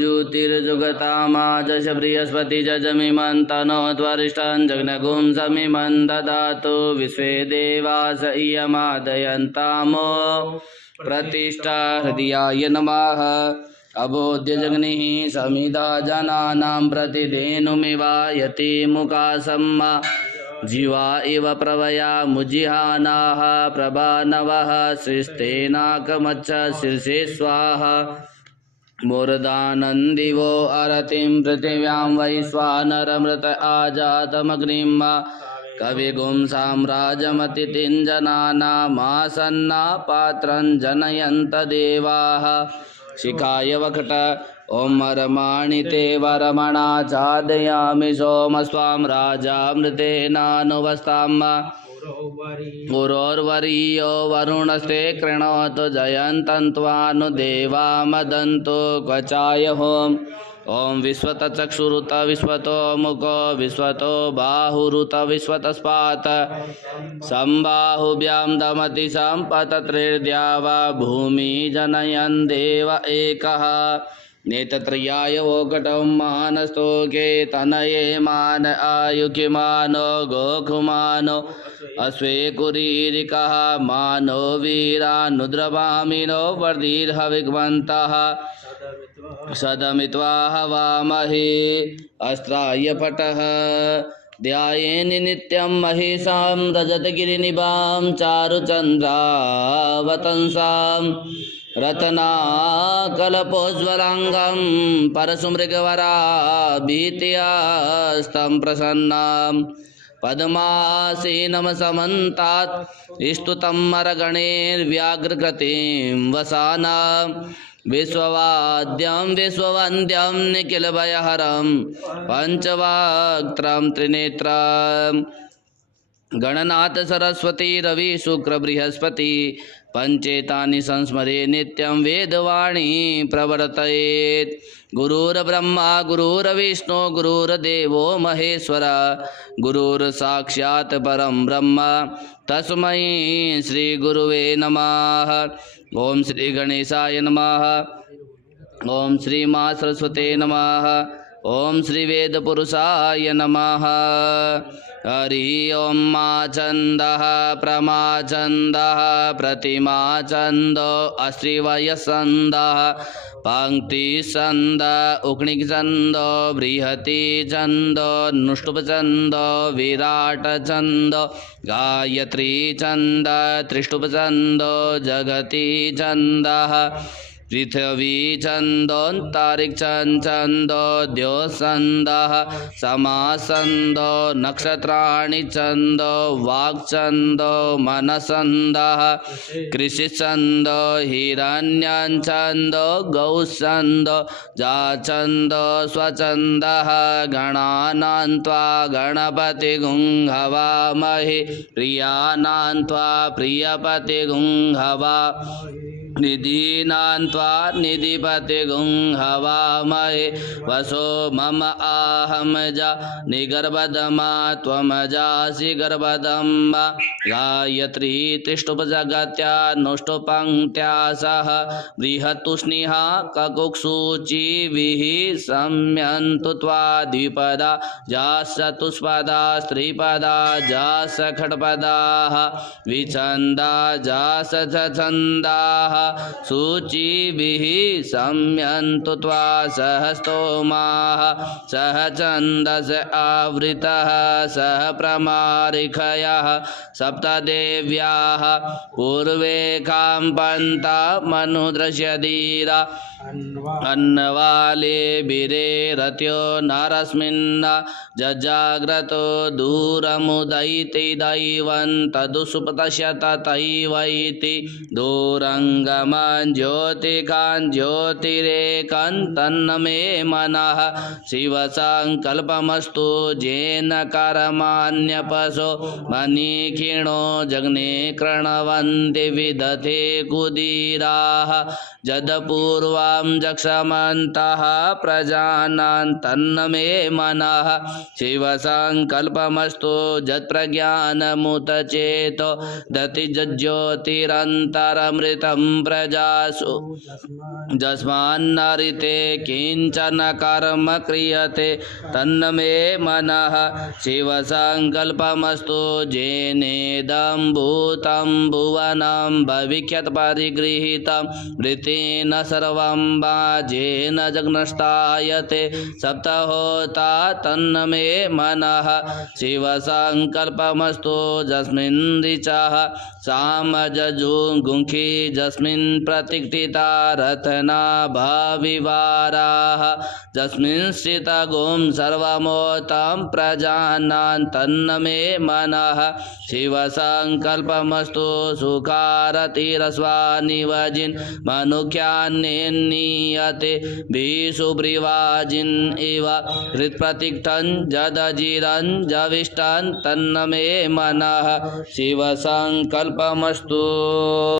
ज्योतिर्जुगतामाजश बृहस्पति जजमिमन्तनो त्वरिष्ठं जग्नगुं समिमं ददातु विश्वे देवास इयमादयन्तामो प्रतिष्ठा हृदयाय नमः। अबोध्य जग्निः समिधा जनानां प्रतिधेनुमिवायति मुखासम्मा जीवा इव प्रवया मुजिहानाः प्रभानवः सृष्टेनाकमच्छ शीर्षे स्वाहा मूर्धानन्दिवो अरतिं पृथिव्यां वैश्वानरमृत आजातमग्निं कविगुं साम्राज्यमतिथिं जनानामासन्ना पात्रं जनयन्त देवाः शिखाय वक्ट ॐ वरमाणिते वरमणा चादयामि सोमस्वां राजामृतेनानुवस्ताम् पुरोर्वरीयो वरुणस्ते कृणोतु जयन्तन्त्वानुदेवा मदन्तु क्वचाय होम् ॐ विश्वतचक्षुरुत विश्वतो मुखो विश्वतो बाहुरुत विश्वतस्पात् सम्बाहुभ्यां दमति सम्पतत्रिर्द्यावा भूमि जनयन् देव एकः नेत्रत्रयाय वोकटं मानस्तोके तनये मान आयुकिमानो गोखुमानो अश्वेकुरीरिकः मानो वीरानुद्रवामिनो वर्धिर्हविग्वन्तः सदमित्वा हवामहे अस्त्राय पटः ध्यायेन नित्यं महिषां रजतगिरिनिभां चारुचन्द्रावतंसां रत्नाकल्पोज्ज्वलाङ्गं परशुमृगवराभीत्यास्तं प्रसन्नां पद्मासीनं समन्तात् स्तुतं मरगणैर्व्याघ्रकृतिं वसानां विश्ववाद्यं विश्ववन्द्यं निखिलभयहरं पञ्चवक्त्रं त्रिनेत्रं गणनाथ सरस्वती रवि शुक्र बृहस्पति पंचेतानि संस्मरे नित्यं वेदवाणी प्रवर्तयेत् गुरुर्ब्रह्मा गुरुर्विष्णु गुरुर्देवो महेश्वर गुरुर्साक्षात् परं ब्रह्म तस्मै श्री गुरुवे नमः। ओम श्री गणेशाय नमः। ओम श्री माँ सरस्वते नमः। ओम श्री वेद पुरुषाय नमः। हरि ओम मा छन्दः प्रमा छन्दः प्रतिमा छन्दो अश्रिवय छन्दः पंक्ति छन्द उक्णिक छन्दो बृहति छन्दो नुष्टुप छन्दो विराट छन्दो गायत्री छन्द त्रिष्टुप छन्दो जगति छन्दः पृथ्वी छन्दोऽन्तरिक्ष छन्दो द्यो छन्दः समास छन्दो नक्षत्राणि छन्दो वाक् छन्दो मनः छन्दः कृषि छन्दो हिरण्यं छन्दो गौ छन्दो जा छन्दो स्वछन्दः गणानां त्वा गणपतिगुं हवामहे प्रियाणां त्वा प्रियपतिगुं हवामहे निधीनां त्वा निधिपतिगुं हवामहे वसो मम आहम जा निगर्भदमा त्वमजासि गर्भदम्बा गायत्री तिष्ठुपजगत्या नुष्टुपङ्क्त्या सह बृहत्तुष्णिहा ककुक्षुचिभिः सम्यन्तु त्वा द्विपदा जास चतुष्पदा स्त्रीपदा जास खड्पदाः विछन्दा जास छन्दाः सूचिभिः सम्यन्तु त्वा सह स्तोमाः सह छन्दस आवृतः सह प्रमारिखयः सप्तदेव्याः पूर्वे काम्पन्ता मनुदृश्यधीरा अन्नवाले बिरे रत्यो नरस्मिन् जजाग्रतो दूरमुदयति दैवं तदुसुपतश्यत तैवैति दूरङ्गमं ज्योतिकान् ज्योतिरेकं तन्नमे मनः शिवसङ्कल्पमस्तु जेन कर्माण्यपशो मनीखिणो जग्ने कृणवन्ति विदधे कुदीराः जदपूर्वां जक्षमन्तः प्रजानां तन्नमे मनः शिवसङ्कल्पमस्तु जत्प्रज्ञानमुतचेतो दति ज्योतिरन्तरमृतं प्रजासु यस्मान्नरिते किंचन कर्म क्रियते तन्न मे मनः शिवसङ्कल्पमस्तु जेनेदं भूतं भुवनं भविष्यत् परिगृहीतं ऋतेन सर्वं वाजेन जग्नष्टायते सप्तहोता तन्न मे मनः शिवसङ्कल्पमस्तु यस्मिन् ऋचः सामजजुगुंखि यस्मिन् प्रतिष्ठिता रत्नाभाविवाराः यस्मिन् स्थितगुं सर्वमोतं प्रजानान् तन्न मे मनः शिवसङ्कल्पमस्तु सुखारतिरस्वानिवजिन् मनुष्यान्नियते भीषुब्रिवाजिन् इव हृत्प्रतिष्ठन् जदजिरन् जविष्टन् तन्न मे मनः शिवसङ्कल्पमस्तु।